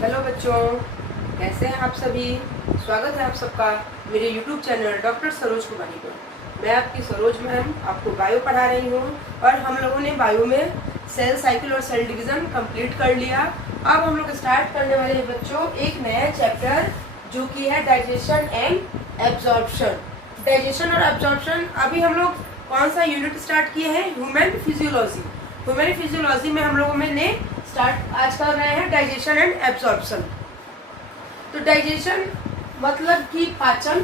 Hello बच्चों, कैसे हैं आप सभी। स्वागत है आप सबका मेरे YouTube चैनल डॉक्टर सरोज कुमारी पर। मैं आपकी सरोज मैम आपको बायो पढ़ा रही हूँ और हम लोगों ने बायो में सेल साइकिल और सेल डिवीज़न कंप्लीट कर लिया। अब हम लोग स्टार्ट करने वाले हैं बच्चों एक नया चैप्टर जो कि है डाइजेशन एंड एब्जॉर्प्शन। डाइजेशन और एब्जॉर्प्शन अभी हम लोग कौन सा यूनिट स्टार्ट किए हैं, ह्यूमन फिजियोलॉजी। ह्यूमन फिजियोलॉजी में हम लोगों ने स्टार्ट आज कर रहे हैं डाइजेशन एंड एब्जॉर्प्शन। तो डाइजेशन मतलब कि पाचन,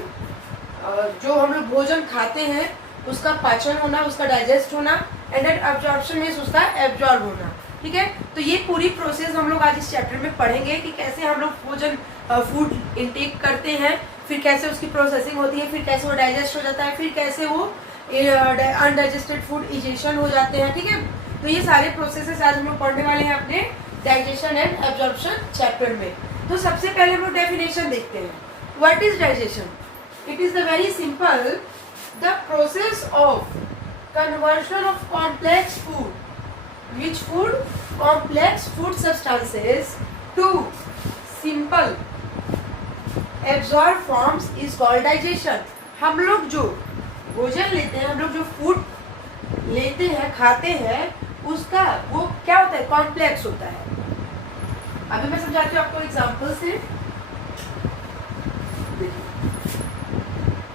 जो हम लोग भोजन खाते हैं उसका पाचन होना, उसका डाइजेस्ट होना, एंड एब्जॉर्प्शन मीन्स उसका एब्जॉर्ब होना। ठीक है, तो ये पूरी प्रोसेस हम लोग आज इस चैप्टर में पढ़ेंगे कि कैसे हम लोग भोजन फूड इंटेक करते हैं, फिर कैसे उसकी प्रोसेसिंग होती है, फिर कैसे वो डाइजेस्ट हो जाता है, फिर कैसे वो अनडाइजेस्टेड फूड इजेशन हो जाते हैं। ठीक है, तो ये सारे प्रोसेसेस आज हम लोग पढ़ने वाले हैं अपने डाइजेशन एंड एब्जॉर्प्शन चैप्टर में। तो सबसे पहले हम लोग डेफिनेशन देखते हैं। What is digestion? It is the very simple the process of conversion of complex food, which food? Complex food substances to simple absorbed forms is called digestion. हम लोग जो भोजन लेते हैं, हम लोग जो फूड लेते हैं, खाते हैं, उसका वो क्या होता है, कॉम्प्लेक्स होता है। अभी मैं समझाती हूँ आपको एग्जांपल से।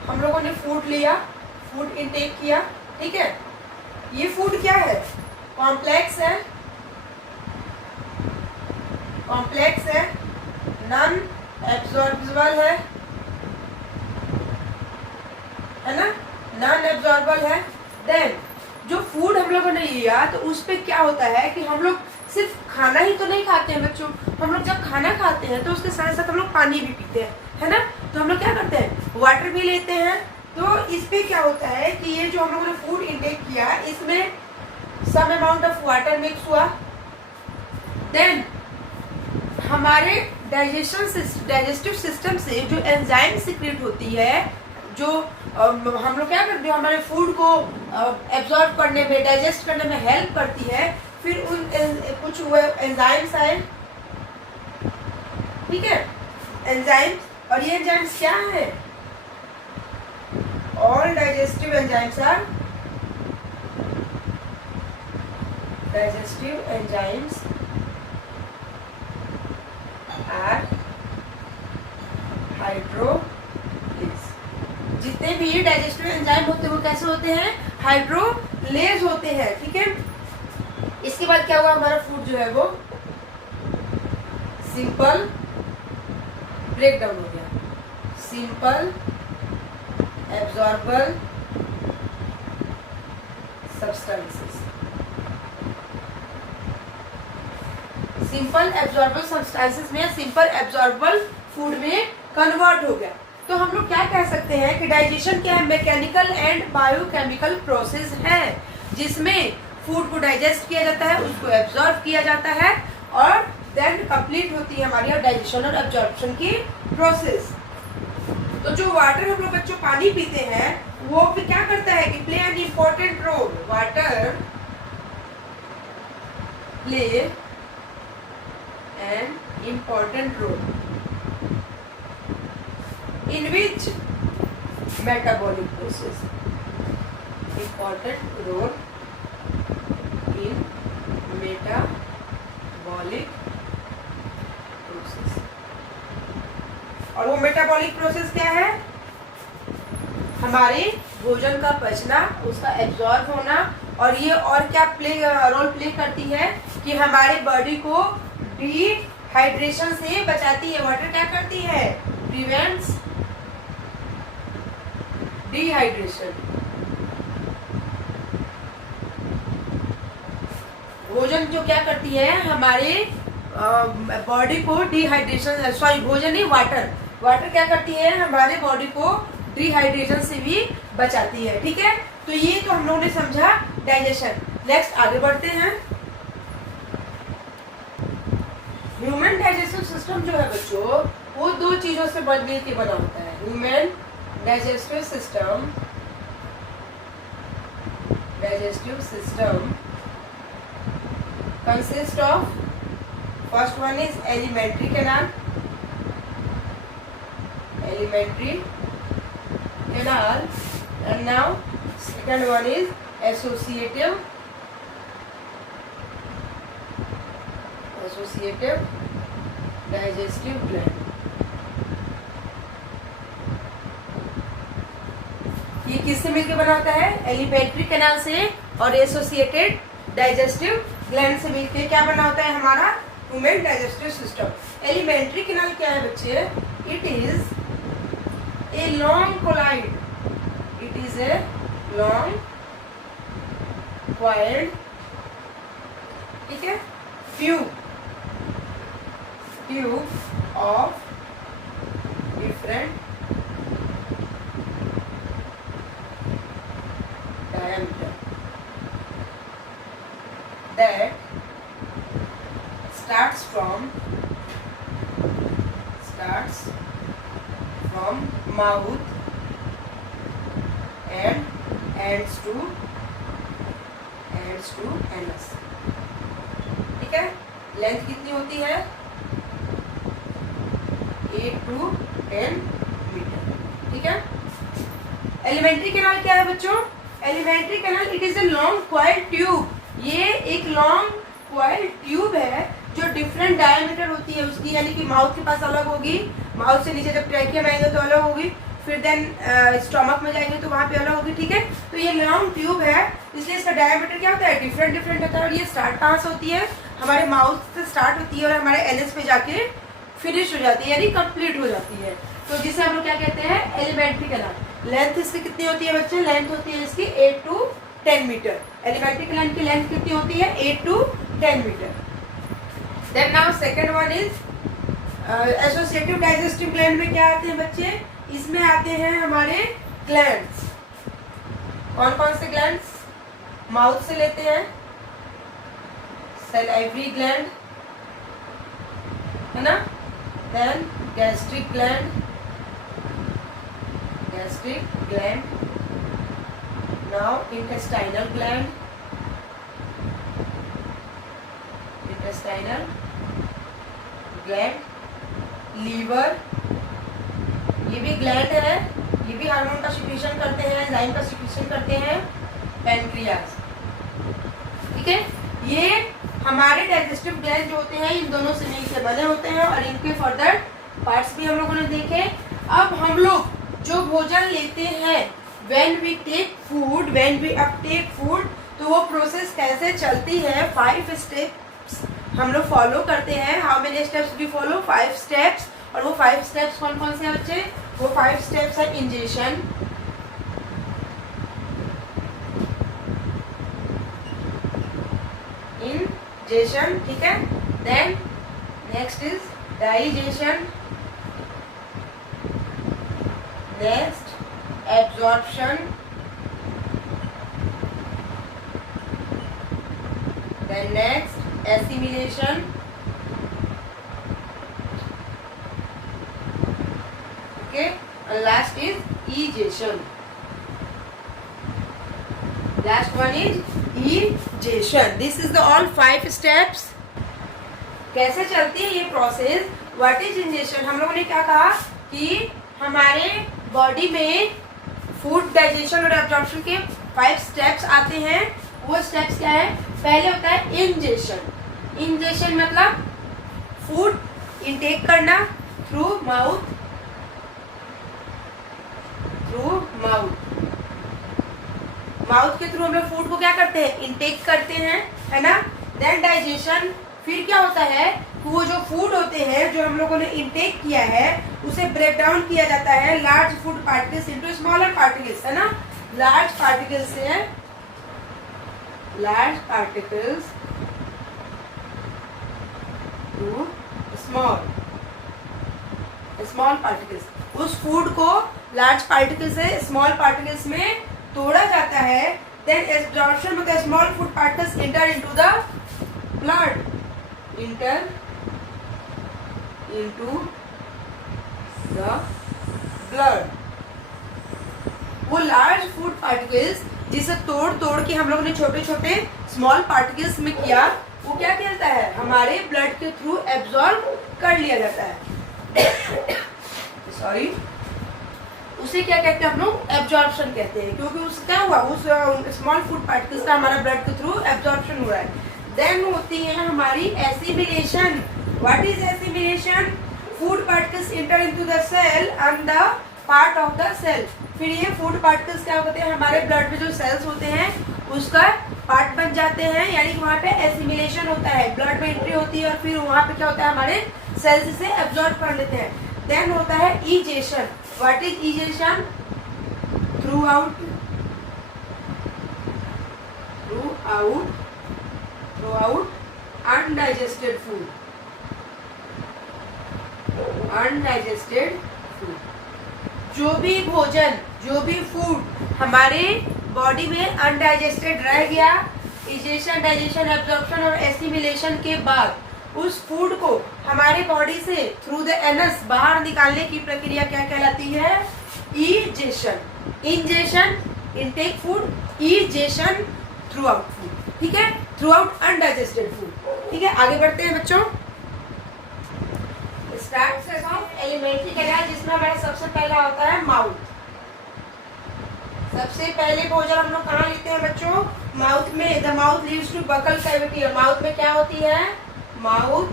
हम लोगों ने फूड लिया, फूड इनटेक किया, ठीक है, ये फूड क्या है, कॉम्प्लेक्स है, कॉम्प्लेक्स है, नॉन एब्जॉर्बेबल है ना, नॉन एब्जॉर्बल है। देन जो फूड हम लोगों ने लिया तो उस पे क्या होता है कि हम लोग सिर्फ खाना ही तो नहीं खाते हैं बच्चों, हम लोग जब खाना खाते हैं तो उसके साथ साथ हम लोग पानी भी पीते हैं, है ना। तो हम लोग क्या करते हैं, वाटर भी लेते हैं। तो इस पे क्या होता है कि ये जो हम लोगों ने फूड इंटेक किया इसमें some amount of water mix हुआ। देन हमारे डाइजेस्टिव सिस्टम से जो एंजाइम सिक्रेट होती है, जो हम लोग क्या करते हैं, हमारे फूड को एब्जॉर्ब करने में, डाइजेस्ट करने में हेल्प करती है। फिर उन कुछ हुए एंजाइम्स आए, ठीक है, एंजाइम्स। और ये एंजाइम्स क्या है, all digestive enzymes are digestive enzymes are hydrolase. जितने भी डाइजेस्टिव एंजाइम होते हैं वो कैसे होते हैं, हाइड्रोलेज होते हैं। ठीक है, इसके बाद क्या हुआ, हमारा फूड जो है वो सिंपल ब्रेक डाउन हो गया, simple absorbable substances, simple absorbable substances में, सिंपल एब्जॉर्बल फूड में कन्वर्ट हो गया। तो हम लोग क्या कह सकते हैं कि डाइजेशन क्या है, मैकेनिकल एंड बायोकेमिकल प्रोसेस है जिसमें फूड को डाइजेस्ट किया जाता है, उसको एब्जॉर्ब किया जाता है और देन कंप्लीट होती है हमारी डाइजेशन और एब्जॉर्प्शन की प्रोसेस। तो जो वाटर हम लोग बच्चों पानी पीते हैं वो भी क्या करता है कि play an important role, water play an important role in which metabolic process, important role in metabolic process। और वो मेटाबॉलिक प्रोसेस क्या है, हमारे भोजन का पचना, उसका एब्जॉर्ब होना। और ये और क्या रोल प्ले करती है कि हमारे बॉडी को डिहाइड्रेशन से बचाती है। वाटर क्या करती है, प्रिवेंट्स डिहाइड्रेशन। भोजन जो क्या करती है, हमारे बॉडी को डिहाइड्रेशन, सॉरी भोजन नहीं, वाटर क्या करती है, हमारे बॉडी को डिहाइड्रेशन से भी बचाती है। ठीक है, तो ये तो हम लोगों ने समझा डाइजेशन। नेक्स्ट आगे बढ़ते हैं। ह्यूमन डाइजेस्टिव सिस्टम जो है बच्चों वो दो चीजों से बनने के बना होता है। Human digestive system consist of first one is alimentary canal, alimentary canal, and now second one is associative, associative digestive gland. ये किससे मिलकर बना होता है? एलिमेंट्री कैनाल से और एसोसिएटेड डाइजेस्टिव ग्लैंड से मिलकर क्या बना होता है हमारा human digestive system. Alimentary canal क्या है बच्चे? It is a long coiled, it is a long coiled, ठीक है, tube of different diameter that starts from mouth and ends to anus, ठीक है। लेंथ कितनी होती है? 8 to 10 मीटर, ठीक है। एलिमेंट्री कैनाल क्या है बच्चों? Alimentary canal it is a long coiled tube, ये एक लॉन्ग कॉइल्ड ट्यूब है जो डिफरेंट डायमीटर होती है उसकी, यानी कि माउथ के पास अलग होगी, माउथ से नीचे जब ट्रैकिया में आएंगे तो अलग होगी, फिर देन स्टमक में जाएंगे तो वहाँ पे अलग होगी, ठीक है। तो ये लॉन्ग ट्यूब है, इसलिए इसका डायमीटर क्या होता है? डिफरेंट होता है। और ये स्टार्ट कहाँ से होती है? हमारे माउथ से स्टार्ट होती है और हमारे एनएस पे जाके फिनिश हो जाती है, यानी कंप्लीट हो जाती है। तो जिसे हम लोग क्या कहते हैं? Alimentary canal. लेंथ इसकी कितनी होती है बच्चे? लेंथ होती है इसकी 8 to 10 मीटर। एलिमेंट्री कैनाल की लेंथ कितनी होती है? 8 to 10 मीटर। Then now second one is associative digestive gland में क्या आते हैं बच्चे? इसमें आते हैं हमारे ग्लैंड्स। कौन कौन से ग्लैंड्स? माउथ से लेते हैं सैलिवरी ग्लैंड, है ना, then gastric gland, now intestinal gland, liver, ये भी ग्लैंड है, ये भी हार्मोन का सिक्रीशन करते हैं, एंजाइम का सिक्रीशन करते हैं, पैनक्रियाज, ठीक है। ये हमारे डाइजेस्टिव ग्लैंड जो होते हैं इन दोनों से मिलकर बने होते हैं और इनके फर्दर पार्ट्स भी हम लोगों ने देखे। अब हम लोग जो भोजन लेते हैं, when we take food, तो वो प्रोसेस कैसे चलती है? 5 स्टेप्स हम लोग फॉलो करते हैं। How many steps we follow? 5 steps. और वो 5 स्टेप्स कौन कौन से हैं बच्चे? वो 5 स्टेप्स है इंजेशन, ठीक है। Then next is digestion, next absorption, then next assimilation, okay, and last is egestion. Last one is egestion. This is the all 5 steps. कैसे चलती है ये प्रोसेस? What is ingestion? हम लोगों ने क्या कहा कि हमारे बॉडी में फूड डाइजेशन और एब्जॉर्प्शन के 5 स्टेप्स आते हैं। वो स्टेप्स क्या है? पहले होता है इंजेशन। इंजेशन मतलब फूड इनटेक करना थ्रू माउथ, माउथ के थ्रू हम लोग फूड को क्या करते हैं? इनटेक करते हैं, है ना। देन डाइजेशन, फिर क्या होता है? वो जो फूड होते हैं जो हम लोगों ने इनटेक किया है उसे ब्रेक डाउन किया जाता है large food particles into smaller particles, है ना। लार्ज पार्टिकल्स से large particles to small particles. उस फूड को लार्ज पार्टिकल्स से स्मॉल पार्टिकल्स में तोड़ा जाता है। देन एब्जॉर्प्शन मतलब small food particles enter into the blood, enter into the blood। वो लार्ज फूड पार्टिकल्स जिसे तोड़ तोड़ के हम लोग ने छोटे छोटे स्मॉल पार्टिकल्स में किया, वो क्या कहता है, हमारे ब्लड के थ्रू एब्जॉर्ब कर लिया जाता है। सॉरी, उसे क्या कहते हैं हम लोग, एब्जॉर्प्शन कहते हैं, क्योंकि उससे क्या हुआ, उस स्मॉल फूड पार्टिकल्स का हमारा ब्लड के थ्रू एब्जॉर्प्शन हुआ है। देन होती है हमारी assimilation. What is assimilation? Food particles enter into the cell and the part of the cell. फिर ये फूड पार्टिकल्स क्या होते हैं, हमारे ब्लड में जो सेल्स होते हैं उसका पार्ट बन जाते हैं, यानी कि वहाँ पे एसिमिलेशन होता है, ब्लड में एंट्री होती है और फिर वहाँ पे क्या होता है, हमारे सेल्स इसे एब्जॉर्ब कर लेते हैं। देन होता है egestion. What is egestion? Through out undigested food, जो भी भोजन, जो भी फूड हमारे बॉडी में अनडाइजेस्टेड रह गया, इजेशन, डाइजेशन, एब्जॉर्प्शन और एसिमिलेशन के बाद उस फूड को हमारे बॉडी से थ्रू द एनस बाहर निकालने की प्रक्रिया क्या कहलाती है? Egestion. Ingestion intake food, egestion through out food, ठीक है, थ्रू आउट अनडाइजेस्टेड फूड। ठीक है, आगे बढ़ते हैं बच्चों। स्टार्ट से ऑफ एलिमेंट्री कैनाल, जिसमें हमारा सबसे पहला होता है माउथ। सबसे पहले भोजन हम लोग कहाँ लेते हैं बच्चों? माउथ में। The mouth leads to buccal cavity. और माउथ में क्या होती है? Mouth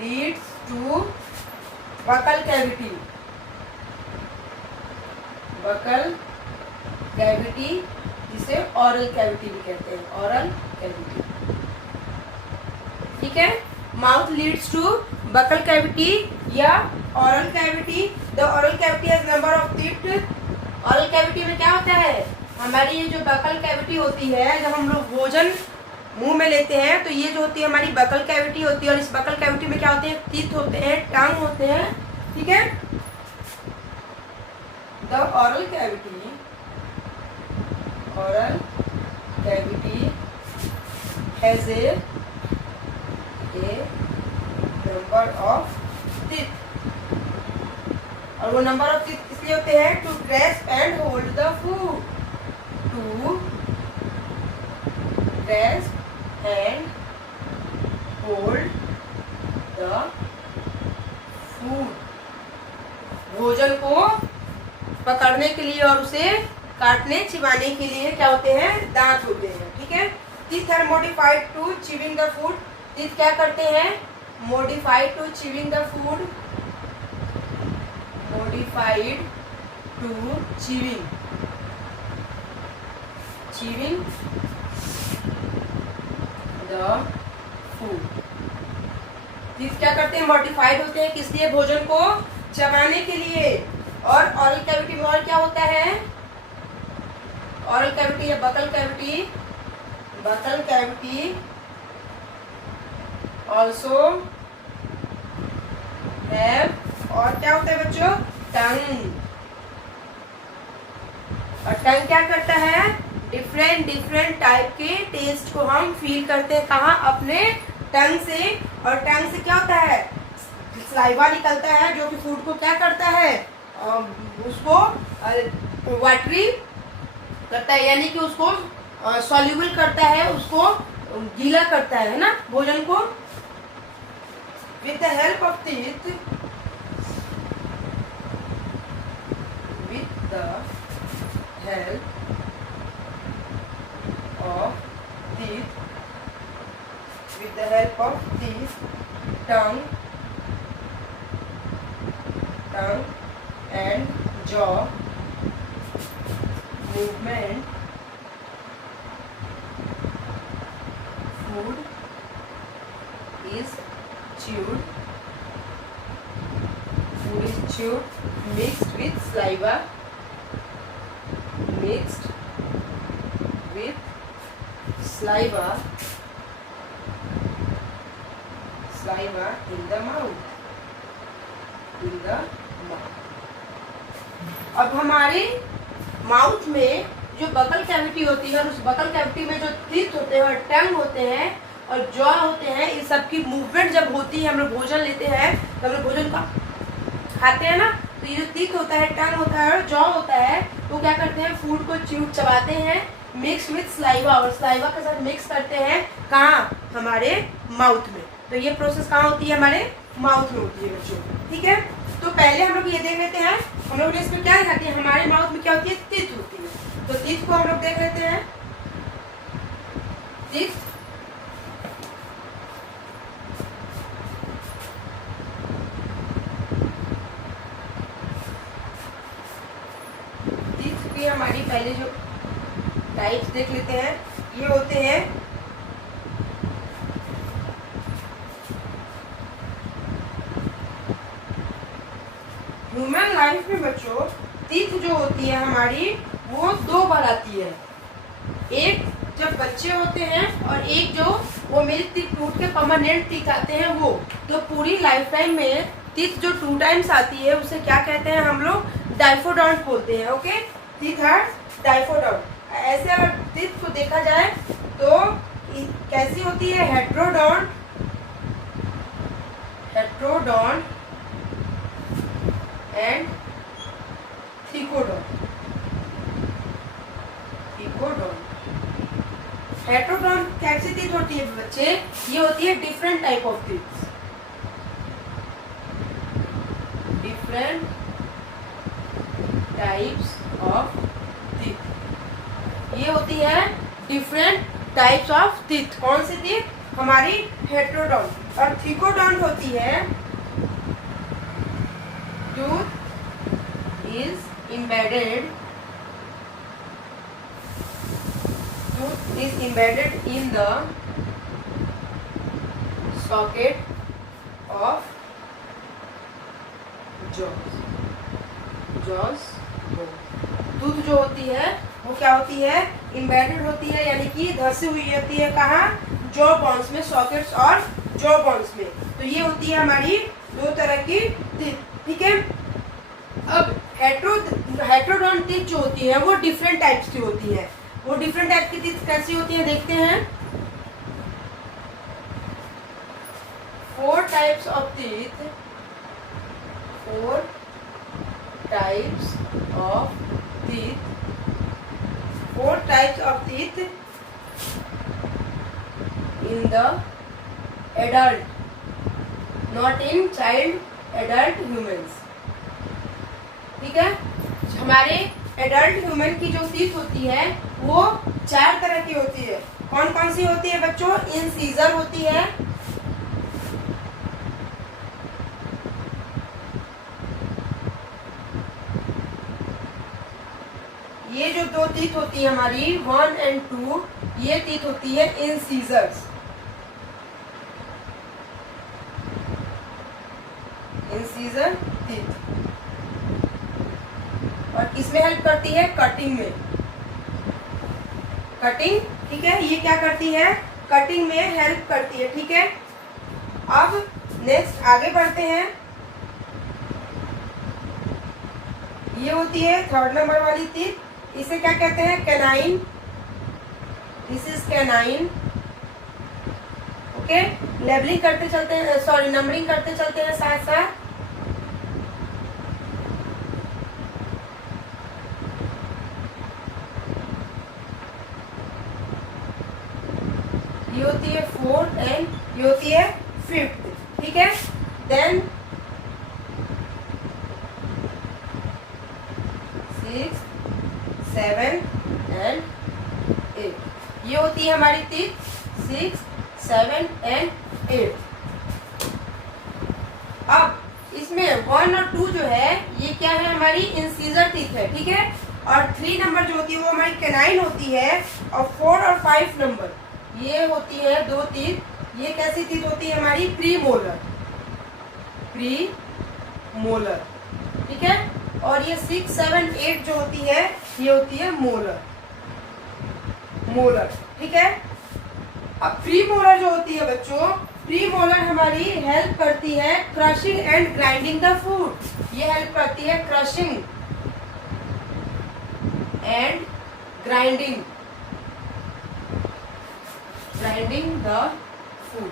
leads to buccal cavity. Buccal cavity, जिसे ऑरल कैविटी भी कहते हैं, ऑरल कैविटी। ठीक है, mouth leads to buccal cavity या oral cavity. The oral cavity has number of teeth. Oral cavity में क्या होता है, हमारी ये जो बकल कैविटी होती है, जब हम लोग भोजन मुंह में लेते हैं तो ये जो होती है हमारी बकल कैविटी होती है, और इस बकल कैविटी में क्या होते हैं, टीथ होते हैं, टंग होते हैं। ठीक है, the oral cavity has a number of teeth. और वो नंबर ऑफ टीथ इसलिए होते हैं to grasp and hold the food, to grasp and hold the food. भोजन को पकड़ने के लिए और उसे काटने चिबाने के लिए क्या होते हैं, दांत होते हैं। ठीक है, teeth are modified to chewing the food. Teeth क्या करते हैं, modified to chewing the food, modified to chewing the food। Teeth क्या करते हैं, मॉडिफाइड होते हैं, किस लिए, भोजन को चबाने के लिए। और ऑरल कैविटी में और क्या होता है, ऑरल कैविटी या बकल कैविटी ऑल्सो हैव, और क्या होता है बच्चों, टंग। और टंग क्या करता है, डिफरेंट टाइप के टेस्ट को हम फील करते हैं, कहाँ, अपने टंग से। और टंग से क्या होता है, सलाइवा निकलता है, जो कि फूड को क्या करता है, उसको वाटरी करता है, यानी कि उसको सॉल्यूबल करता है, उसको गीला करता है ना, भोजन को। With the help of teeth, with the help of teeth, tongue and jaw movement, food is chewed mixed with saliva in the mouth। अब हमारे माउथ में जो बकल कैविटी होती है, और उस बकल कैविटी में जो टीथ होते हैं और टंग होते हैं और जॉ होते हैं, इन सब की मूवमेंट जब होती है, हम लोग भोजन लेते हैं तो हम लोग भोजन का खाते हैं ना, तो ये जो टीथ होता है, टंग होता है और जॉ होता है, वो क्या करते हैं, फूड को चबाते हैं मिक्स विथ सलाइवा, और सलाइवा के साथ मिक्स करते हैं कहाँ, हमारे माउथ में। तो ये प्रोसेस कहाँ होती है, हमारे माउथ में होती है बच्चों। ठीक है, तो पहले हम लोग ये देख लेते हैं, हम लोग इसमें क्या दिखाते हैं, हमारे माउथ में क्या होती है, टीथ होती है। तो टीथ को हम लोग देख लेते हैं। टीथ की हमारी पहले जो टाइप्स देख लेते हैं, ये होते हैं ह्यूमन लाइफ में बच्चों टीथ जो होती है हमारी, वो दो बार आती है। एक जब बच्चे होते हैं और एक जो वो मिल्क टीथ टूट के परमानेंट टीथ आते हैं वो। तो पूरी लाइफ टाइम में टीथ जो 2 टाइम्स आती है उसे क्या कहते हैं, हम लोग डाइफोडोंट बोलते हैं। Okay, teeth are diphyodont. ऐसे अगर टीथ को देखा जाए तो कैसी होती है, हेट्रोडोंट, हेट्रोडोंट एंड थिकोडोंट, थिकोडोंट। हेट्रोडोंट कैसी टीथ होती है बच्चे, ये होती है different type of teeth, different types of teeth. ये होती है डिफरेंट टाइप्स ऑफ टीथ। कौन सी टीथ, हमारी हेट्रोडोंट। और थिकोडोंट होती है tooth is embedded, tooth is embedded in the socket of jaws, jaws bone। Tooth जो होती है वो क्या होती है, embedded होती है, यानी कि धंसी हुई होती है कहाँ, जॉ बोन्स में, सॉकेट्स और जॉ बोन्स में। तो ये होती है हमारी 2 तरह की टीथ। ठीक है, अब हेट्रोडोंट टीथ जो होती है वो डिफरेंट टाइप्स की होती है। वो डिफरेंट टाइप की टीथ कैसी होती है, देखते हैं। 4 types of teeth, 4 types of teeth, 4 types of teeth in the adult, not in child, adult humans. ठीक है, हमारे एडल्ट ह्यूमन की जो टीथ होती है वो 4 तरह की होती है। कौन कौन सी होती है बच्चों, इंसीजर होती है, ये जो 2 टीथ होती है हमारी 1 और 2, ये टीथ होती है इंसीजर्स, इंसीजर टीथ। और किसमें हेल्प करती है, कटिंग में, कटिंग। ठीक है, ये क्या करती है, कटिंग में हेल्प करती है। ठीक है, अब नेक्स्ट आगे बढ़ते हैं। ये होती है 3rd नंबर वाली टीथ, इसे क्या कहते हैं, canine, this is canine. Okay, labelling करते चलते हैं, सॉरी नंबरिंग करते चलते हैं साथ साथ। ये होती है 4th एंड ये होती है 5th। ठीक है, देन 6, 7 एंड 8, ये होती है हमारी टीथ 6, 7 एंड 8। अब इसमें 1 और 2 जो है ये क्या है, हमारी इंसीजर टीथ है। ठीक है, और 3 नंबर जो होती है वो हमारी कैनाइन होती है, और 4 और 5 नंबर ये होती है 2 टीथ, ये कैसी टीथ होती है हमारी, प्री मोलर, प्री मोलर। ठीक है, और ये 6, 7, 8 जो होती है ये होती है मोलर, मोलर। ठीक है, अब प्री मोलर जो होती है बच्चों, प्री मोलर हमारी हेल्प करती है crushing and grinding the food. ये हेल्प करती है crushing and grinding, grinding the food,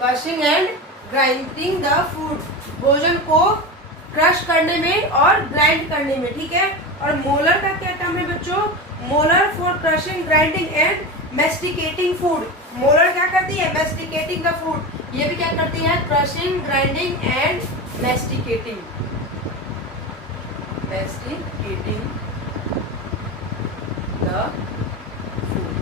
crushing and grinding the food, भोजन को क्रश करने में और ग्राइंड करने में, ठीक है। और मोलर का क्या काम है बच्चों? Molar for crushing, grinding and masticating food. Molar क्या करती है? Masticating the food. ये भी क्या करती है? Crushing, grinding and masticating the food,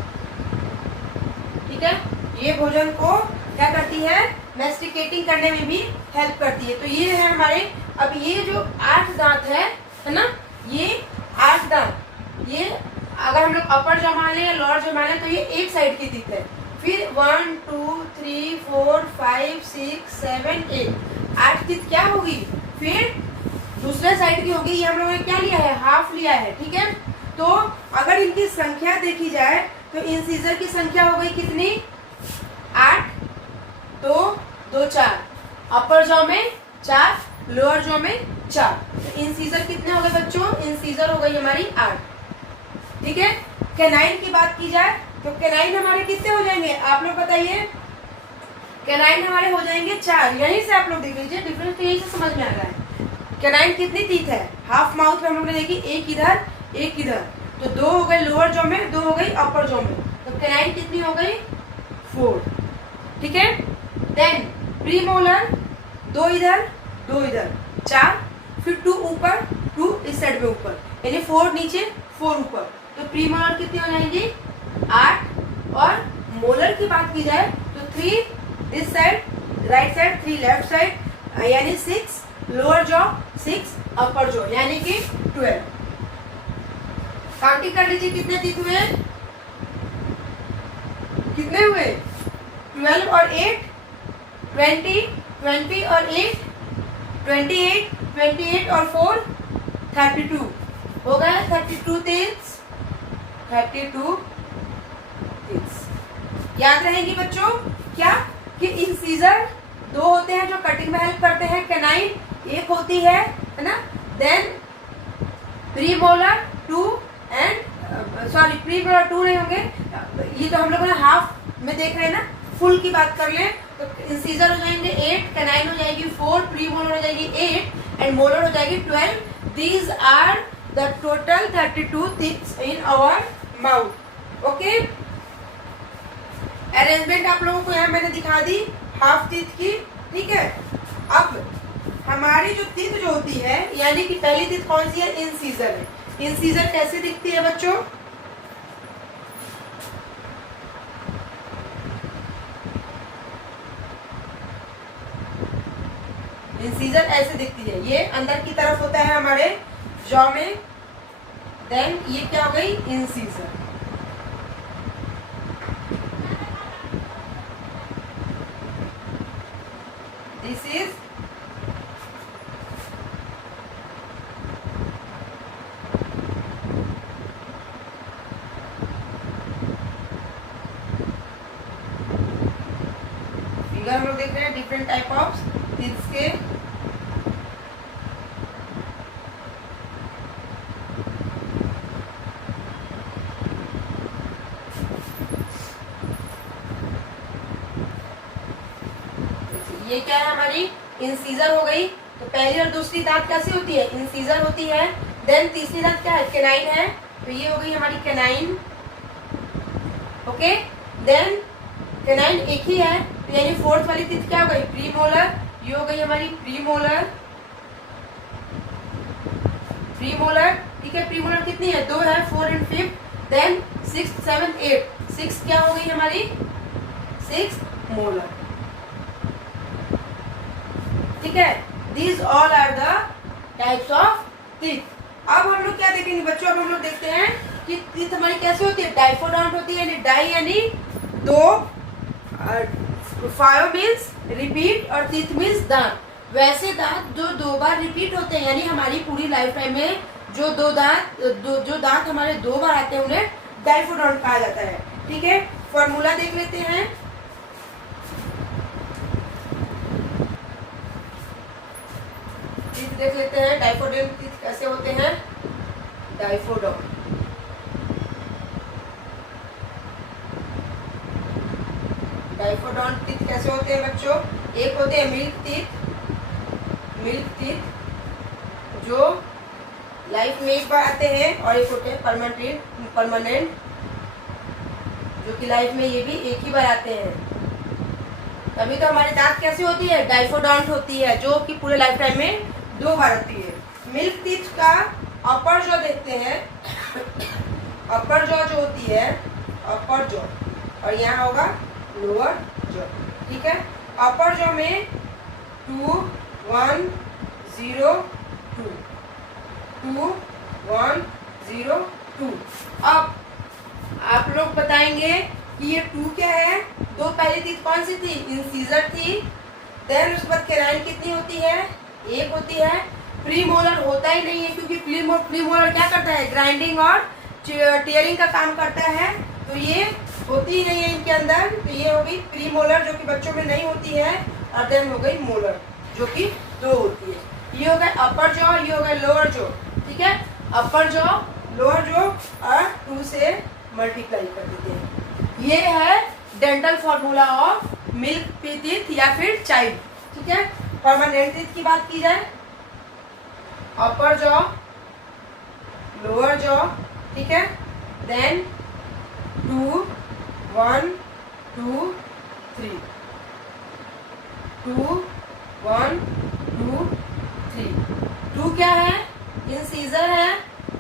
ठीक है। ये भोजन को क्या करती है? मैस्टिकेटिंग करने में भी हेल्प करती है। तो ये है हमारे, अब ये जो 8 दांत है ना, ये 8 दांत, ये अगर हम लोग अपर जॉ मान लें या लोअर जॉ मान लें तो ये एक साइड की टीथ है। फिर 1 2 3 4 5 6 7 8 8 टीथ क्या होगी? फिर दूसरे साइड की होगी। ये हम लोगों ने क्या लिया है? हाफ लिया है, ठीक है। तो अगर इनकी संख्या देखी जाए तो इंसीजर की संख्या हो गई कितनी? 8, 2 2 4, अपर जॉ में 4, लोअर जॉ में 4। तो इंसीजर कितने हो गए बच्चों? इंसीजर हो गई हमारी 8, ठीक है। कैनाइन की बात की जाए तो कैनाइन हमारे कितने हो जाएंगे? आप लोग बताइए। कैनाइन हमारे हो जाएंगे 4। यहीं से आप लोग देख लीजिए, डिफरेंस तो यहीं से समझ में आ रहा है। कैनाइन कितनी टीथ है? हाफ माउथ में हम लोग ने देखी, एक इधर एक इधर, तो 2 हो गए लोअर जॉ में, 2 हो गई अपर जॉ में। तो कैनाइन कितनी हो गई? 4, ठीक है। देन प्रीमोलर 2 इधर 2 इधर 4, फिर 2 ऊपर, 2 इस साइड में ऊपर, यानी 4 नीचे 4 ऊपर। तो प्रीमोलर कितनी हो जाएंगी? 8। और मोलर की बात की जाए तो 3 this side, right side, 3 left side, यानी 6 लोअर जॉ, 6 अपर जॉ, यानी कि 12। काउंटिंग कर लीजिए कितने टीथ हुए? कितने हुए? 12 और 8 20, 20 और 8 28, 28 और 4 32 हो गया। 32 टीथ्स, 32 टीथ्स। याद रहेंगी बच्चों क्या? कि इंसीजर 2 होते हैं जो कटिंग में हेल्प करते हैं, कैनाइन 1 होती है ना। Then premolar 2 and sorry premolar 2 नहीं होंगे, ये तो हम लोगों ने हाफ में देख रहे हैं ना। फुल की बात कर लें तो इंसीजर हो जाएंगे 8, कैनाइन हो जाएगी 4, प्रीमोलर हो जाएगी 8 एंड मोलर हो जाएगी 12। These are the total 32 teeths in our mouth, okay. Arrangement आप लोगों को यहाँ मैंने दिखा दी हाफ टीथ की, ठीक है। अब हमारी जो टीथ जो होती है, यानी कि पहली टीथ कौन सी है? इंसीजर है। इंसीजर कैसे दिखती है बच्चों? इंसीजर ऐसे दिखती है, ये अंदर की तरफ होता है हमारे जॉ में। देन ये क्या हो गई? इंसीजर। दिस इज फिगर हम लोग देख रहे हैं डिफरेंट टाइप ऑफ टीथ्स के। ये क्या है? हमारी इंसीजर हो गई। तो पहली और दूसरी दांत कैसी होती है? इंसीजर होती है। देन तीसरी दांत क्या है? कैनाइन है। तो ये हो गई हमारी कैनाइन, ओके। देन कैनाइन एक ही है, तो यानी फोर्थ वाली टीथ क्या हो गई? प्रीमोलर। ये हो गई हमारी प्रीमोलर, प्रीमोलर, ठीक है। प्रीमोलर कितनी है? 2 है, 4 एंड 5। देन 6 7 8, 6 क्या हो गई हमारी? 6 मोलर, ठीक है। These all are the types of teeth. अब हम लोग क्या देखेंगे बच्चों? अब हम लोग देखते हैं कि टीथ हमारी कैसे होती है? डाइफोडोंट होती है, यानी डाई यानी 2, फायो मीन्स रिपीट और टीथ मीन्स दांत। वैसे दांत जो 2 बार रिपीट होते हैं, यानी हमारी पूरी लाइफ टाइम में जो जो दांत हमारे 2 बार आते हैं उन्हें डाइफोडोंट कहा जाता है, ठीक है। फॉर्मूला देख लेते हैं। टीथ देख लेते हैं, डाइफोडोंट टीथ कैसे होते हैं? डाइफोडोंट, डाइफोडोंट टीथ कैसे होते हैं बच्चों? एक होते हैं मिल्क टीथ, मिल्क टीथ, जो लाइफ में एक बार आते हैं, और एक होते हैं परमानेंट, जो कि लाइफ में ये भी एक ही बार आते हैं। तभी तो हमारे दांत कैसी होती है, डाइफोडोंट होती है, जो कि पूरे लाइफ टाइम में 2 बार आती है। मिल्क टीथ का अपर जॉ देखते हैं, अपर जॉ जो होती है, अपर जॉ, और यहाँ होगा लोअर जॉ, ठीक है। अपर जॉ में 2 1 0 2, 2 1 0 2। अब आप लोग बताएंगे कि ये 2 क्या है। 2 पहली टीथ कौन सी थी, इंसीजर थी। देन उसके बाद कैनाइन कितनी होती है, 1 होती है। प्रीमोलर होता ही नहीं है, क्योंकि प्रीमोलर क्या करता है, ग्राइंडिंग और टीयरिंग का काम करता है, तो ये होती ही नहीं है इनके अंदर। तो ये हो गई प्रीमोलर, जो कि बच्चों में नहीं होती है, और देन हो गई मोलर, जो कि 2 होती है। ये हो गए अपर जॉ, ये हो गए लोअर जॉ, ठीक है। अपर जॉ, लोअर जॉ, और 2 से मल्टीप्लाई कर देते हैं। ये है dental formula of milk teeth या फिर चाइल्ड, ठीक है। परमानेंट टीथ की बात की जाए, अपर जॉ, लोअर जॉ, ठीक है। देन 2 1 2 3, 2 1 2 3। 2 क्या है, इंसीजर है।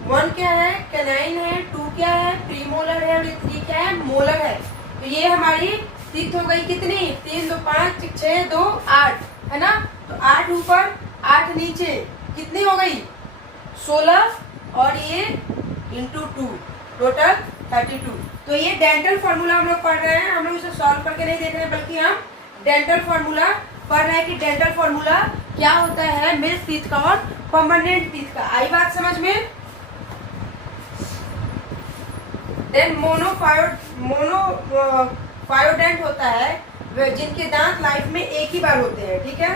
1 क्या है, कैनाइन है। 2 क्या है, प्रीमोलर है। और 3 क्या है, मोलर है। तो ये हमारी टीथ हो गई कितनी, 3 2 5 6 2 8, है ना। तो 8 ऊपर 8 नीचे, कितनी हो गई, 16, और ये इंटू 2, टोटल 32। तो ये डेंटल फार्मूला हम लोग पढ़ रहे हैं, हम लोग इसे सॉल्व करके नहीं देख रहे हैं, बल्कि हम डेंटल फार्मूला पढ़ रहे हैं कि डेंटल फार्मूला क्या होता है मिल्क टीथ का और परमानेंट टीथ का। आई बात समझ में। देन मोनोफायोडेंट होता है जिनके दांत लाइफ में एक ही बार होते हैं, ठीक है।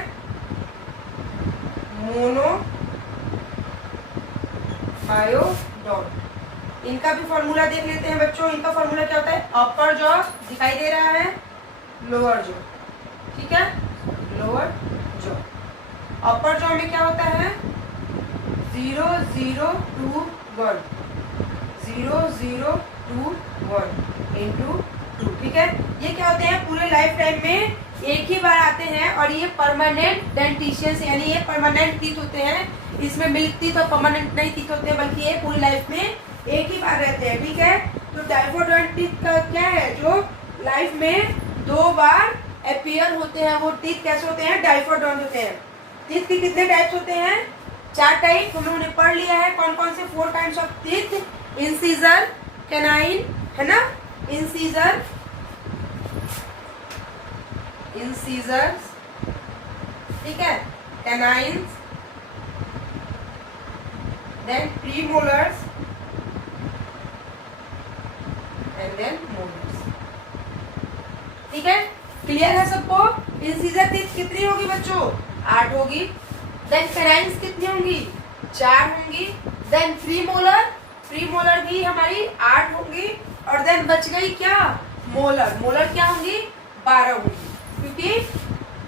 मोनोफायोडोंट, इनका भी फॉर्मूला देख लेते हैं बच्चों। इनका फॉर्मूला क्या होता है, अपर जॉ दिखाई दे रहा है, लोअर जॉ, ठीक है, लोअर जॉ। अपर जॉ में क्या होता है, 0 0 2 1, 0 0 2 1 इंटू 2, ठीक है। ये क्या होते हैं, पूरे लाइफ टाइम में एक ही बार आते हैं, और ये परमानेंट डेंटिशियन, यानी ये परमानेंट टीथ होते हैं। इसमें मिल्क टीथ और परमानेंट नहीं टीथ होते हैं, बल्कि ये पूरी लाइफ में एक ही बार रहते हैं, ठीक है। तो डाइफोडोंट टीथ का क्या है, जो लाइफ में 2 बार अपीयर होते हैं, वो टीथ कैसे होते हैं, डाइफोडोंट होते हैं। टीथ के कितने टाइप्स होते हैं, 4 टाइप हम लोगों ने पढ़ लिया है। कौन कौन से, 4 types of teeth, incisor, canine, है ना, इंसीजर, ठीक है, canines, then premolars, and then molars, ठीक है। क्लियर है सबको। इंसीजर टीथ कितनी होगी बच्चों, 8 होगी। देन कैनाइन्स कितनी होंगी, 4 होंगी। देन प्रीमोलर भी हमारी 8 होंगी। और देन बच गई क्या, मोलर क्या होंगी, 12 होंगी, क्योंकि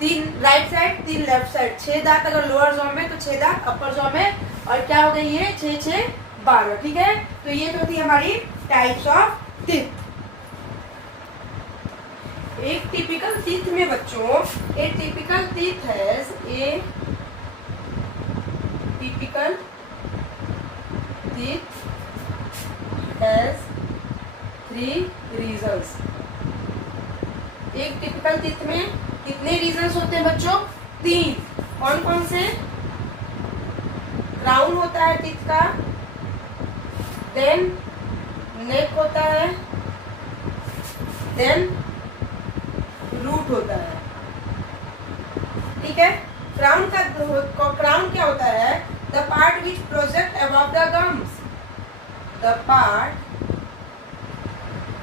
3 राइट साइड 3 लेफ्ट साइड, 6 दांत अगर लोअर जॉ में, तो 6 दांत अपर जॉ में, और क्या हो गई ये 6 6 12, ठीक है। तो ये तो थी हमारी टाइप्स ऑफ टीथ। एक टिपिकल टीथ में बच्चों, a typical teeth has typical teeth has 3 regions. एक टिपिकल टीथ में कितने रीजन्स होते हैं बच्चों, 3। कौन कौन से, क्राउन होता है टीथ का, देन नेक होता है, देन रूट होता है, ठीक है। क्राउन क्या होता है, the part which project above the gums, the part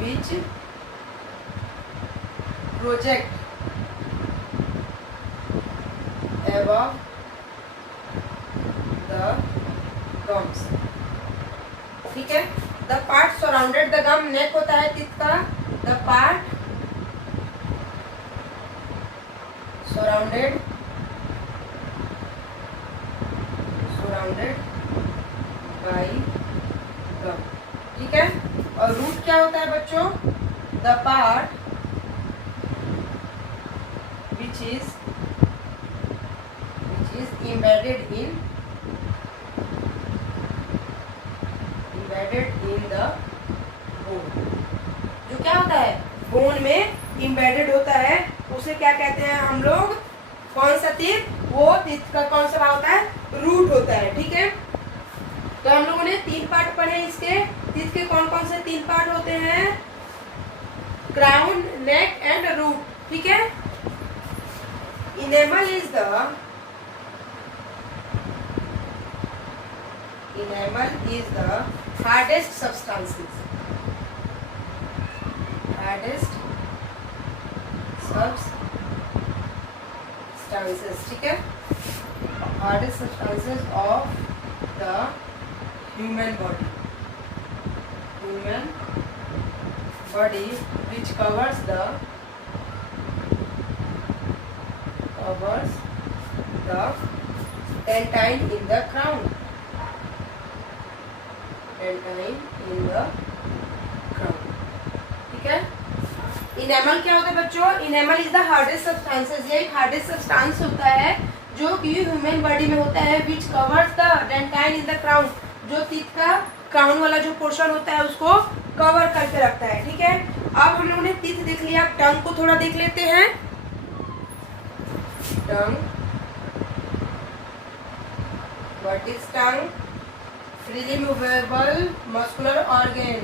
which project above the gums, ठीक है। The part surrounded the gum, neck होता है टीथ का, the part surrounded surrounded by gum, ठीक है। और रूट क्या होता है बच्चों? The part which is embedded in the bone। जो क्या होता है? बोन में embedded होता है, उसे क्या कहते हैं हम लोग? कौन सा तीत? वो तीत का कौन सा भाग होता है? रूट होता है, ठीक है। तो हम लोगों ने 3 पार्ट पढ़े इसके। तीत के कौन कौन से 3 पार्ट होते हैं? क्राउन, नेक एंड रूट, ठीक है। Enamel is the hardest substances, ठीक है। hardest substances of the human body which covers the dentine in the crown, ठीक है। इनेमल क्या होता है बच्चों? Enamel is the hardest substances, ये एक हार्डेस्ट सब्सटेंस होता है जो कि ह्यूमन बॉडी में होता है, which covers the dentine in the crown, जो टीथ का क्राउन वाला जो पोर्शन होता है उसको कवर करके रखता है, ठीक है। अब हम लोगों ने टीथ देख लिया, टंग को थोड़ा देख लेते हैं। Tongue, what is tongue? Freely movable muscular organ,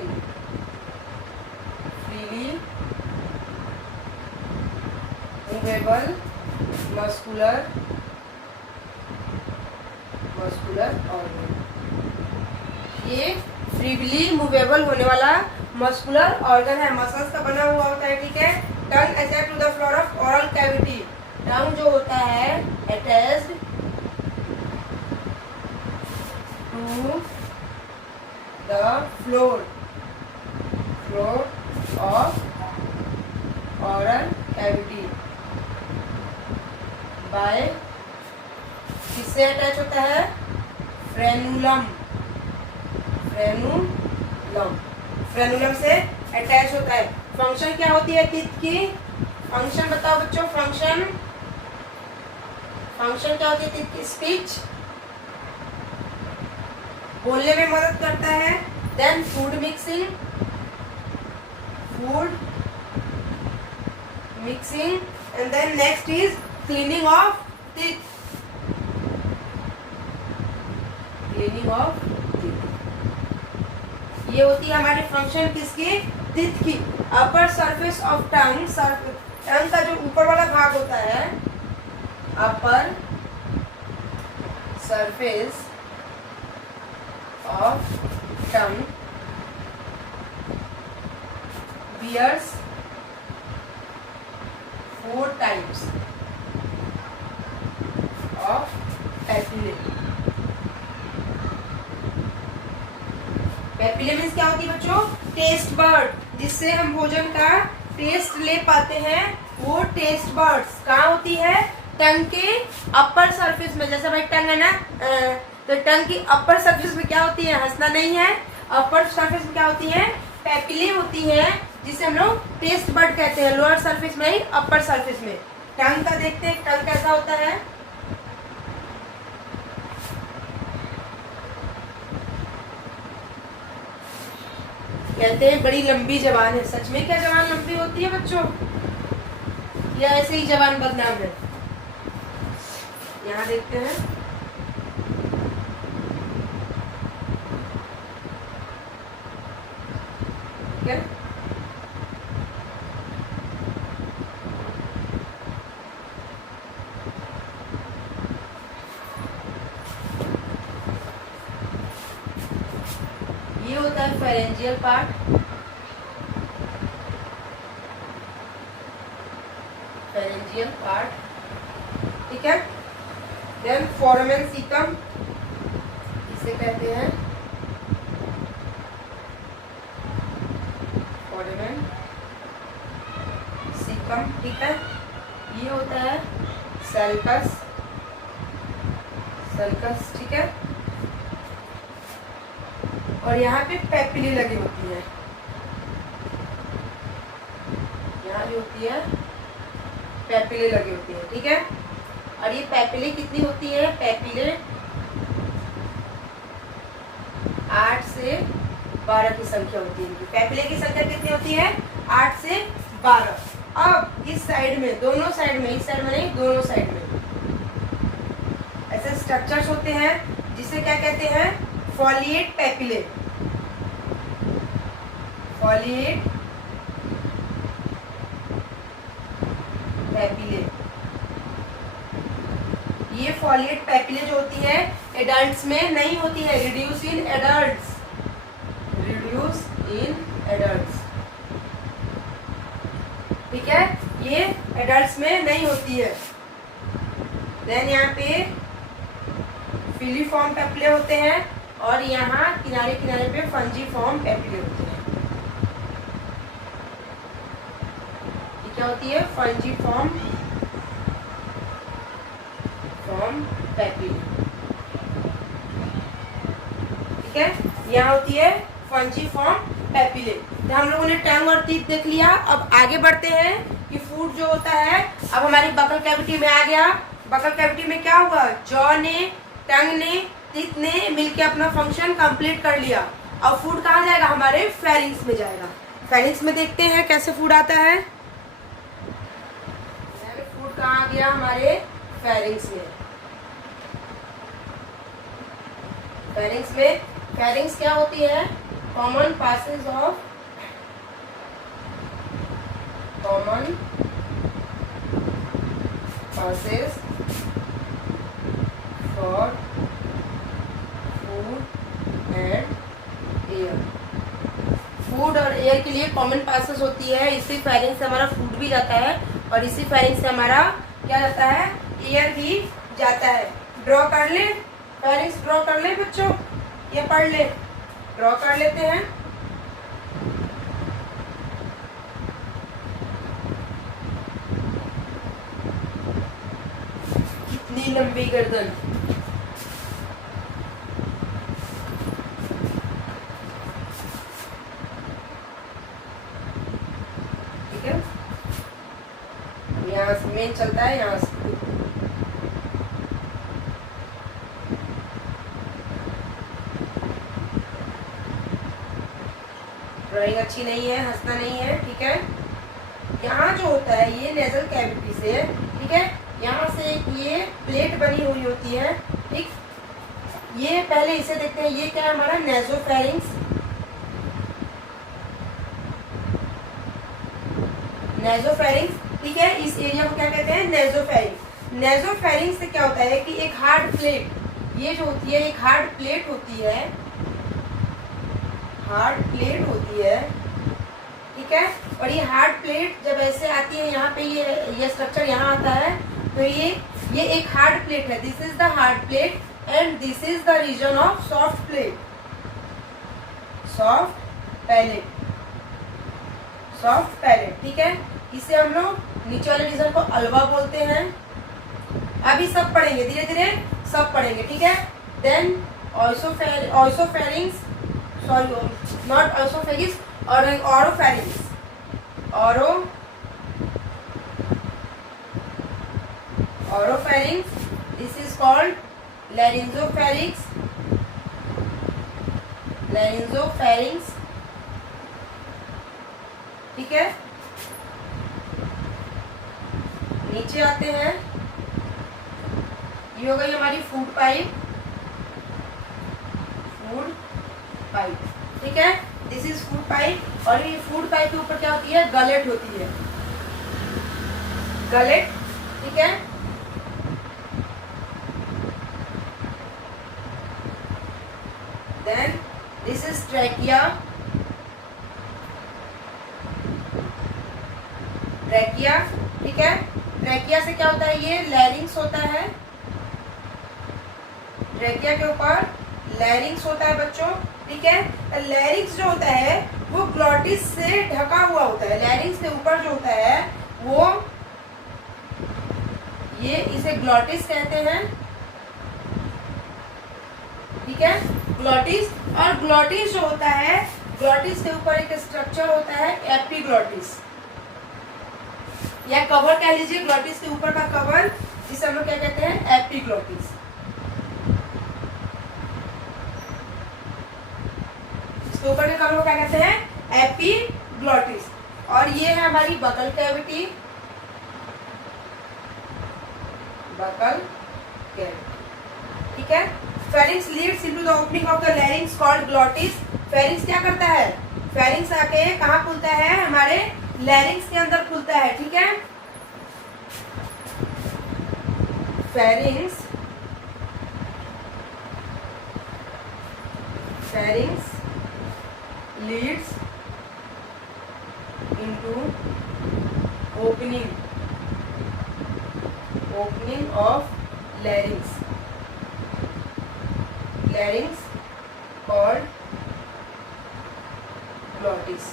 movable muscular organ, ये फ्रीली मूवेबल होने वाला मस्कुलर ऑर्गन है, मसल्स का बना हुआ होता है, ठीक है। Tongue attach to the floor of oral cavity, tongue जो होता है attached to the floor of oral cavity by, किससे अटैच होता है? फ्रेनुलम से अटैच होता है। फंक्शन क्या होती है टीथ की? फंक्शन बताओ बच्चों, फंक्शन क्या होती है टीथ की? स्पीच, बोलने में मदद करता है। Then food mixing and then next is cleaning of teeth, ये होती है हमारी फंक्शन किसकी? टीथ की। अपर सरफेस ऑफ टंग, टंग का जो ऊपर वाला भाग होता है, upper surface of tongue bears 4 types of papillae। Papillae means क्या होती है बच्चों? टेस्ट बर्ड, जिससे हम भोजन का टेस्ट ले पाते हैं, वो टेस्ट बर्ड्स कहाँ होती है? टंग के अपर सरफेस में। जैसे भाई टंग है ना, तो टंग की अपर सरफेस में क्या होती है? हंसना नहीं है। अपर सरफेस में क्या होती है? पैपिले होती है, जिसे हम लोग टेस्ट बर्ड कहते हैं। लोअर सरफेस में ही, अपर सरफेस में। टंग का देखते हैं, टंग कैसा होता है? कहते हैं बड़ी लंबी जबान है। सच में क्या जबान लंबी होती है बच्चों, या ऐसे ही जबान बदनाम है? यहाँ देखते हैं, ठीक है। ये होता है फेरेंजियल पार्ट, ठीक है। देन फोरामेन सीकम, इसे कहते हैं फोरामेन सीकम, ठीक है। ये होता है सल्कस, ठीक है। और यहाँ पे पैपिले लगी होती है, यहाँ भी होती है पैपिले लगी होती है, ठीक है। और ये पैपिले कितनी होती है, पैपिले 8 से 12 की संख्या होती है। पैपिले की संख्या कितनी होती है, 8 से 12। अब इस साइड में, दोनों साइड में, इस साइड में नहीं, दोनों साइड में ऐसे स्ट्रक्चर्स होते हैं जिसे क्या कहते हैं, फॉलिएट पैपिले। फॉलिएट पैपिले, ये फॉलिएट पैपिले जो होती है एडल्ट्स में नहीं होती है, reduce in adults, reduce in adults, ठीक है, ये एडल्ट्स में नहीं होती है। देन यहाँ पे फिलीफॉर्म पैपिले होते हैं और यहाँ किनारे किनारे पे फंजीफॉर्म पैपिले होते हैं। ये क्या होती है, फंजीफॉर्म पैपिले, ठीक है, यहाँ होती है फंजीफॉर्म पैपिले। तो हम लोगों ने टंग और टीथ देख लिया। अब आगे बढ़ते हैं कि फूड जो होता है अब हमारी बकल कैविटी में आ गया। बकल कैविटी में क्या हुआ, जॉ ने, टंग ने, टीथ ने मिलके अपना फंक्शन कंप्लीट कर लिया। अब फूड कहाँ जाएगा, हमारे फेरिंग्स में जाएगा। फेरिंग्स में देखते हैं कैसे फूड आता है। फूड कहाँ आ गया, हमारे फेरिंग्स में। फेरिंग्स में, फेरिंग्स क्या होती है, common passage of, common passage for food and air. Food और एयर के लिए कॉमन पासेज होती है। इसी फेरिंग से हमारा फूड भी जाता है और इसी फेरिंग से हमारा क्या जाता है, एयर भी जाता है। ड्रॉ कर ले, फेरिंग्स ड्रॉ कर ले बच्चों, ये पढ़ ले, ड्रॉ कर लेते हैं। कितनी लंबी गर्दन, ठीक है, यहाँ से मेन चलता है, यहाँ से ड्राइंग अच्छी नहीं है, हंसना नहीं है, ठीक है। यहाँ जो होता है ये नेजल कैविटी से, ठीक है, यहाँ से एक ये प्लेट बनी हुई होती है, ठीक। ये पहले इसे देखते हैं, ये क्या है हमारा नेजोफेरिंग्स, नेजोफेरिंग्स, ठीक है। इस एरिया को क्या कहते हैं, नेजोफेरिंग्स। नेजोफेरिंग्स से क्या होता है कि एक हार्ड प्लेट, ये जो होती है एक हार्ड प्लेट होती है, हार्ड प्लेट होती है, ठीक है। और ये हार्ड प्लेट जब ऐसे आती है, यहाँ पे ये स्ट्रक्चर यहाँ आता है, तो ये एक हार्ड प्लेट है। This is the hard plate and this is the region of soft plate, soft palate, soft palate, ठीक है। इसे हम लोग नीचे वाले रीजन को अल्वा बोलते हैं। अभी सब पढ़ेंगे, धीरे धीरे सब पढ़ेंगे, ठीक है। देन ऑइसोफेरिंग्स, सॉरी नॉट ऑइसोफेरिंग्स, और ऑरोफेरिंग्स, ऑरोफेरिंग्स, दिस इज कॉल्ड लैरिंजोफेरिंग्स, लैरिंजोफेरिंग्स, ठीक है। नीचे आते हैं, ये हो गई हमारी फूड पाइप, फूड पाइप, ठीक है, दिस इज फूड पाइप। और ये फूड पाइप के ऊपर क्या होती है, गलेट होती है, गलेट, ठीक है। Then this is trachea, trachea, ठीक है। ट्रैकिया से क्या होता है, ये लैरिंग्स होता है, ट्रैकिया के ऊपर लैरिंग्स होता है बच्चों, ठीक है। लैरिंग्स जो होता है वो ग्लॉटिस से ढका हुआ होता है। लैरिंग्स के ऊपर जो होता है वो, ये इसे ग्लॉटिस कहते हैं, ठीक है। ग्लॉटिस। और ग्लॉटिस जो होता है, ग्लॉटिस के ऊपर एक स्ट्रक्चर होता है एपिग्लॉटिस, या कवर कह लीजिए, ग्लॉटिस के ऊपर का कवर, जिसे हम लोग क्या कहते हैं, एपिग्लॉटिस। इसके ऊपर के कवर को क्या कहते हैं, एपिग्लॉटिस। और ये है हमारी बकल कैविटी, बकल कैविटी, ठीक है। Pharynx Leeds into the opening of the larynx called glottis. Pharynx क्या करता है, फेरिंक्स आके कहाँ खुलता है, हमारे लैरिंक्स के अंदर खुलता है, ठीक है। Pharynx Leeds into opening of larynx called glottis,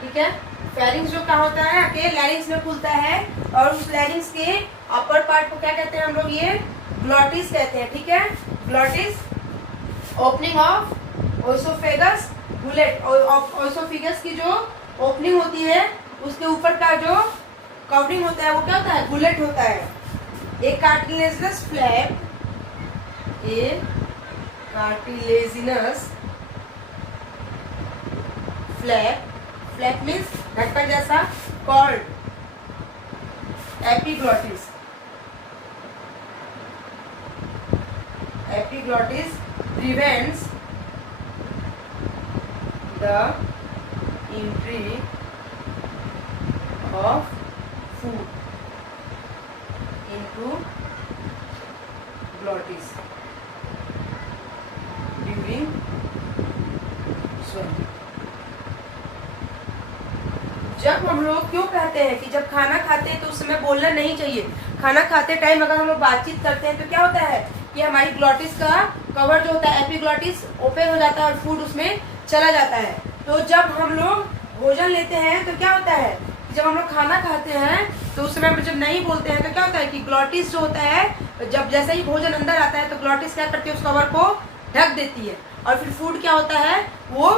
ठीक है। फेरिंक्स जो क्या होता है कि लैरिंक्स में खुलता है, और उस लैरिंक्स के अपर पार्ट को क्या कहते हैं हम लोग, ये ग्लॉटिस कहते हैं, ठीक है। Glottis, opening of oesophagus bullet, oesophagus की जो ओपनिंग होती है उसके ऊपर का जो कवरिंग होता है वो क्या होता है, बुलेट होता है। एक कार्टिलेजिनस फ्लैप, फ्लैप मीन्स ढक्कन जैसा, called epiglottis. Epiglottis prevents the entry of food into glottis during swelling. जब हम लोग क्यों कहते हैं कि जब खाना खाते हैं तो उस समय बोलना नहीं चाहिए। खाना खाते टाइम अगर हम लोग बातचीत करते हैं तो क्या होता है कि हमारी ग्लॉटिस का कवर जो होता है, एपिग्लॉटिस, ओपन हो जाता है और फूड उसमें चला जाता है। तो जब हम लोग भोजन लेते हैं तो क्या होता है, जब हम लोग खाना खाते हैं तो उस समय जब नहीं बोलते हैं तो क्या होता है कि ग्लॉटिस जो होता है, जब जैसे ही भोजन अंदर आता है तो ग्लॉटिस क्या करती है, उस कवर को ढक देती है, और फिर फूड क्या होता है, वो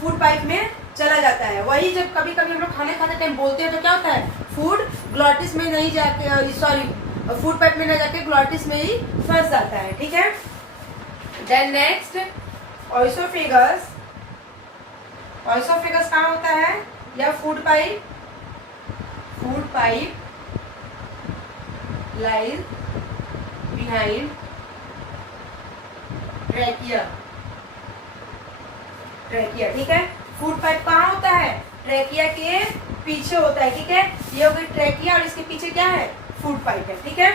फूड पाइप में चला जाता है। वही जब कभी कभी हम लोग खाने खाते टाइम बोलते हैं तो क्या होता है, फूड ग्लॉटिस में नहीं जाके, सॉरी, फूड पाइप में नहीं जाके ग्लॉटिस में ही फंस जाता है, ठीक है। Then next, oesophagus. ओइसोफेगस कहाँ होता है, या food pipe lies behind trachea, ठीक है। फूड पाइप कहाँ होता है, ट्रैकिया के पीछे होता है, ठीक है। ये हो गई ट्रैकिया, और इसके पीछे क्या है, फूड पाइप है, ठीक है।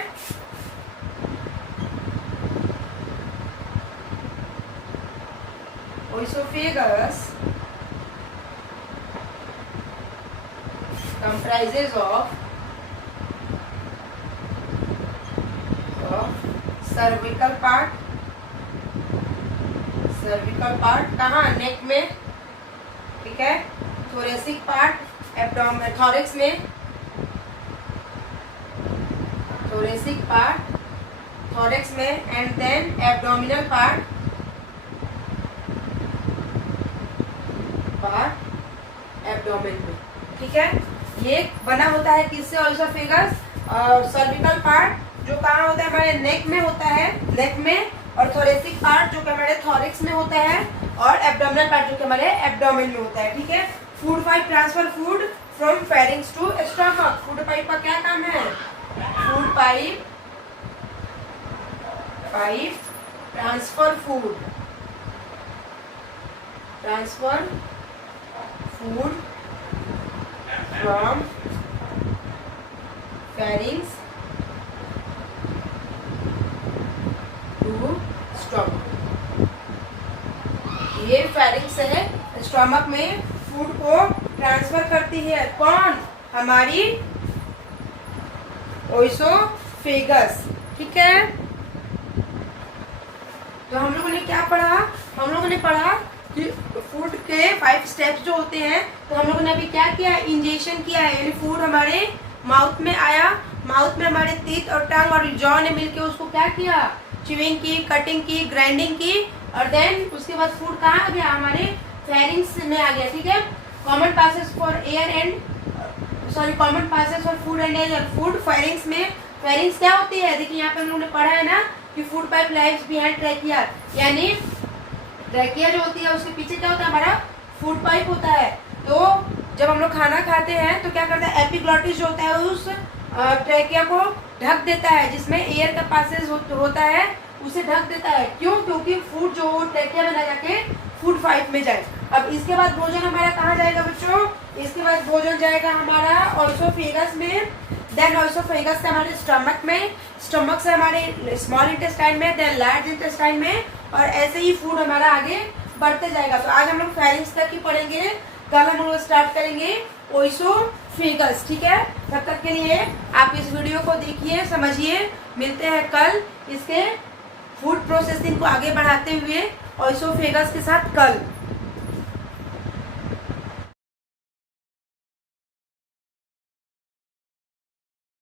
Oesophagus comprises of cervical part कहाँ, नेक में, ठीक है। थोरेसिक पार्ट एब्डोमेन, थॉरेक्स में, थोरेसिक पार्ट थॉरेक्स में, and then abdominal part abdomen में, ठीक है। ये बना होता है किससे, ओइसोफेगस। और सर्विकल पार्ट जो कहाँ होता है, हमारे नेक में होता है, नेक में, और थोरेसिक पार्ट जो कि हमारे थॉरिक्स में होता है, और एब्डोमिनल पार्ट जो कि हमारे एब्डोमेन में होता है, ठीक है। Food pipe transfer food from pharynx to stomach. Food pipe का क्या काम है, food pipe transfer food from pharynx to stomach. ये फेरिंग्स है, स्टमक में फूड को ट्रांसफर करती है, कौन, हमारी ओइसोफेगस, ठीक है। तो हम लोगों ने क्या पढ़ा, हम लोगों ने पढ़ा कि फूड के 5 स्टेप्स जो होते हैं, तो हम लोगों ने अभी क्या किया, इंजेक्शन किया है, यानी फूड हमारे माउथ में आया, माउथ में हमारे टीथ और टंग और जॉ ने मिलके उसको क्या किया, च्यूइंग की, कटिंग की, ग्राइंडिंग की, और देन उसके बाद फूड कहाँ आ गया, हमारे फेरिंग्स में आ गया। ठीक है, common passes for air and common passes for food and air. Food pharynx में, फेरिंग्स क्या होती है, देखिए यहाँ पे हम लोगों ने पढ़ा है ना कि food pipe lives behind trachea, यानी ट्रैकिया जो होती है उसके पीछे क्या होता है, हमारा फूड पाइप होता है। तो जब हम लोग खाना खाते हैं तो क्या करता है, एपिग्लॉटिस जो होता है उस ट्रैकिया को ढक देता है, जिसमें एयर का पासेज होता है उसे ढक देता है। क्यों, क्योंकि फूड जो ट्रैकिया में ना जाके फूड पाइप में जाए। अब इसके बाद भोजन हमारा कहाँ जाएगा बच्चों, इसके बाद भोजन जाएगा हमारा ऑइसोफेगस में, देन ऑइसोफेगस से हमारे स्टमक में, स्टमक से हमारे स्मॉल इंटेस्टाइन में, देन लार्ज इंटेस्टाइन में, और ऐसे ही फूड हमारा आगे बढ़ते जाएगा। तो आज हम लोग फेरिंग्स तक ही पढ़ेंगे, कल हम लोग स्टार्ट करेंगे ओइसोफेगस। ठीक है, तब तक के लिए आप इस वीडियो को देखिए, समझिए। मिलते हैं कल इसके फूड प्रोसेसिंग को आगे बढ़ाते हुए ओइसोफेगस के साथ कल।